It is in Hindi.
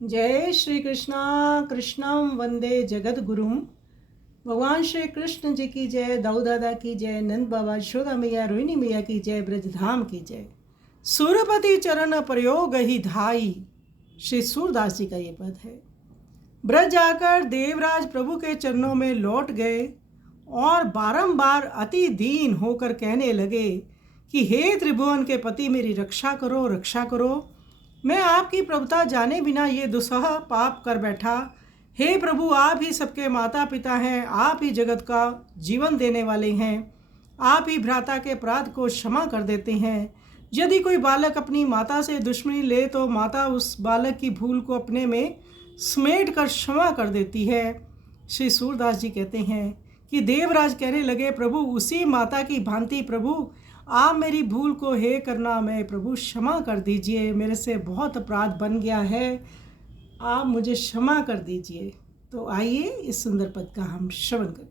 जय श्री कृष्णा। कृष्णम वंदे जगत गुरुम। भगवान श्री कृष्ण जी की जय, दाऊ दादा की जय, नंद बाबा, यशोदा मैया, रोहिणी मैया की जय, ब्रजधाम की जय। सूरपति चरण प्रयोग ही धाई, श्री सूरदास जी का ये पद है। ब्रज जाकर देवराज प्रभु के चरणों में लौट गए और बारंबार अति दीन होकर कहने लगे कि हे त्रिभुवन के पति, मेरी रक्षा करो, रक्षा करो। मैं आपकी प्रभुता जाने बिना ये दुस्सह पाप कर बैठा। हे प्रभु, आप ही सबके माता पिता हैं, आप ही जगत का जीवन देने वाले हैं, आप ही भ्राता के अपराध को क्षमा कर देते हैं। यदि कोई बालक अपनी माता से दुश्मनी ले तो माता उस बालक की भूल को अपने में समेट कर क्षमा कर देती है। श्री सूरदास जी कहते हैं कि देवराज कहने लगे, प्रभु उसी माता की भांति प्रभु आप मेरी भूल को हे करना मैं प्रभु क्षमा कर दीजिए, मेरे से बहुत अपराध बन गया है, आप मुझे क्षमा कर दीजिए। तो आइए इस सुंदर पद का हम श्रवण करें।